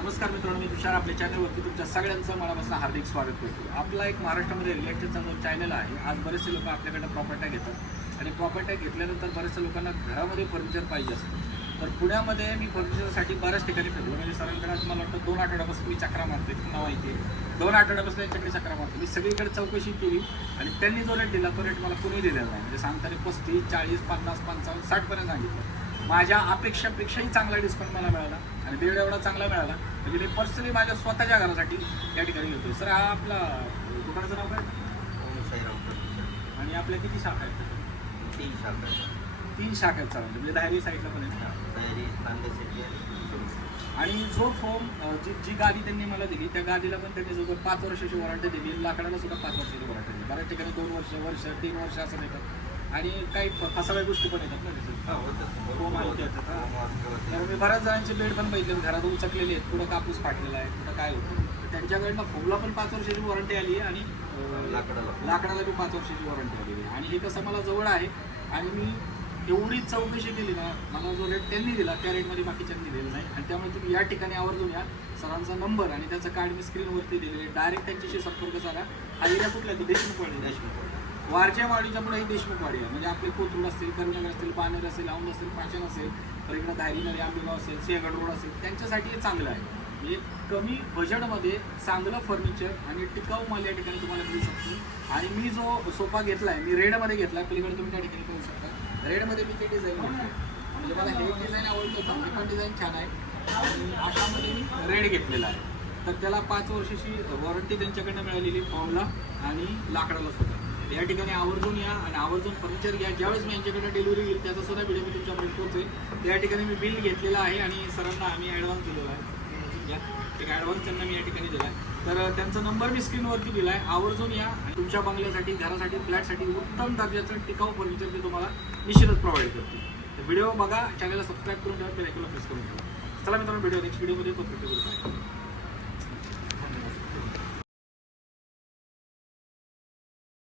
नमस्कार मित्रांनो मी तुषार. आपल्या चॅनलवरती तुमच्या सगळ्यांचं मनापासून हार्दिक स्वागत करतो. आपला एक महाराष्ट्रामध्ये रिअल इस्टेटचा जो चॅनल आहे आज बरेचसे लोक आपल्याकडे प्रॉपर्ट्या घेतात. आणि प्रॉपर्ट्या घेतल्यानंतर बऱ्याचशा लोकांना घरामध्ये फर्निचर पाहिजे असतं. तर पुण्यामध्ये मी फर्निचरसाठी बऱ्याच ठिकाणी फिरलो. म्हणजे सरांकडे आज मला वाटतं दोन आठवड्यापासून मी चक्रा मारते नाव इथे. दोन आठवड्यापासून यांच्याकडे चक्रा मारतो मी सगळीकडे चौकशी केली आणि त्यांनी जो रेट दिला तो रेट मला कोणी दिलेला नाही. म्हणजे सांगताना पस्तीस चाळीस पन्नास पंचावन्न साठपर्यंत सांगितलं. माझ्या अपेक्षापेक्षाही चांगला डिस्काउंट मला मिळाला आणि दीड एवढा चांगला मिळाला. म्हणजे मी पर्सनली माझ्या स्वतःच्या घरासाठी या ठिकाणी घेतोय सर हा आपला दुकानाचं नाव काय. आणि आपल्या किती शाखा आहेत? तीन शाखा तीन शाखा आहेत सर म्हणजे दहावी साईडला पण आहेत आणि जो फोम अं, जी जी गादी त्यांनी मला दिली त्या गादीला पण त्यांनी जवळ पाच वर्षाची वॉरंटी दिली. लाकडाला सुद्धा पाच वर्षाची वॉरंटी दिली. बऱ्याच ठिकाणी दोन वर्ष वर्ष तीन वर्ष असं देतात. आणि काही फसाव्या गोष्टी पण येतात ना होतं. मी बऱ्याच जणांचे बेड पण बघितले. घरात उचकलेले आहेत. कुठं कापूस फाटलेला आहे कुठं काय होतं. त्यांच्याकडनं फोमला पण पाच वर्षाची वॉरंटी आली आहे आणि लाकडाला. लाकडाला बी पाच वर्षाची वॉरंटी आलेली आहे. आणि हे कसं मला जवळ आहे आणि मी एवढी चौकशी केली ना मला जो रेट त्यांनी दिला त्या रेटमध्ये बाकीच्यांनी दिलेला नाही. आणि त्यामुळे तुम्ही या ठिकाणी आवर्जून या. सरांचा नंबर आणि त्याचं कार्ड मी स्क्रीनवरती दिलेले डायरेक्ट त्यांच्याशी संपर्क साधा. हा एरिया कुठला? तो देशमुख देशमुख. वारच्या वाडीच्या पुढे ही देशमुख वाडी आहे. म्हणजे आपले कोथरूड असतील करीनगर असतील पानेर असेल औंध असेल पाचन असेल तर इकडं दायरी आंबेगाव असेल सिंहगड रोड असेल त्यांच्यासाठी हे चांगलं आहे. म्हणजे कमी बजेटमध्ये चांगलं फर्निचर आणि टिकाऊ माल या ठिकाणी तुम्हाला मिळू शकतो. आणि मी जो सोफा घेतला आहे मी रेडमध्ये घेतला आहे पलीकडे तुम्ही त्या ठिकाणी पाहू शकता. रेडमध्ये मी ते डिझाईन म्हणजे मला हे डिझाईन आवडलं होतं हे पण डिझाईन छान आहे. आणि अशामध्ये मी रेड घेतलेला आहे. तर त्याला पाच वर्षाची वॉरंटी त्यांच्याकडनं मिळालेली फॉर्मला आणि लाकडाला सुद्धा या ठिकाणी आवर्जून या आणि आवर्जून फर्निचर घ्या. ज्यावेळेस मी यांच्याकडे डिलिव्हरी येईल त्याचा सुद्धा व्हिडिओ मी तुमच्यापर्यंत पोहोचेल. त्या ठिकाणी मी बिल घेतलेलं आहे आणि सरांना आम्ही ॲडव्हान्स दिलेला आहे. एक ॲडव्हान्स त्यांना मी या ठिकाणी दिला आहे. तर त्यांचा नंबर मी स्क्रीनवरती दिला आहे आवर्जून या आणि तुमच्या बंगल्यासाठी घरासाठी फ्लॅटसाठी उत्तम दर्जाचं टिकाऊ फर्निचर ते तुम्हाला निश्चितच प्रोव्हाइड करतील तर व्हिडिओ बघा चॅनलला सबस्क्राईब करून ठेवा रेग्युलर प्रेस करून ठेवा. चला मित्रांनो व्हिडिओ नेक्स्ट व्हिडिओमध्ये तो भेटू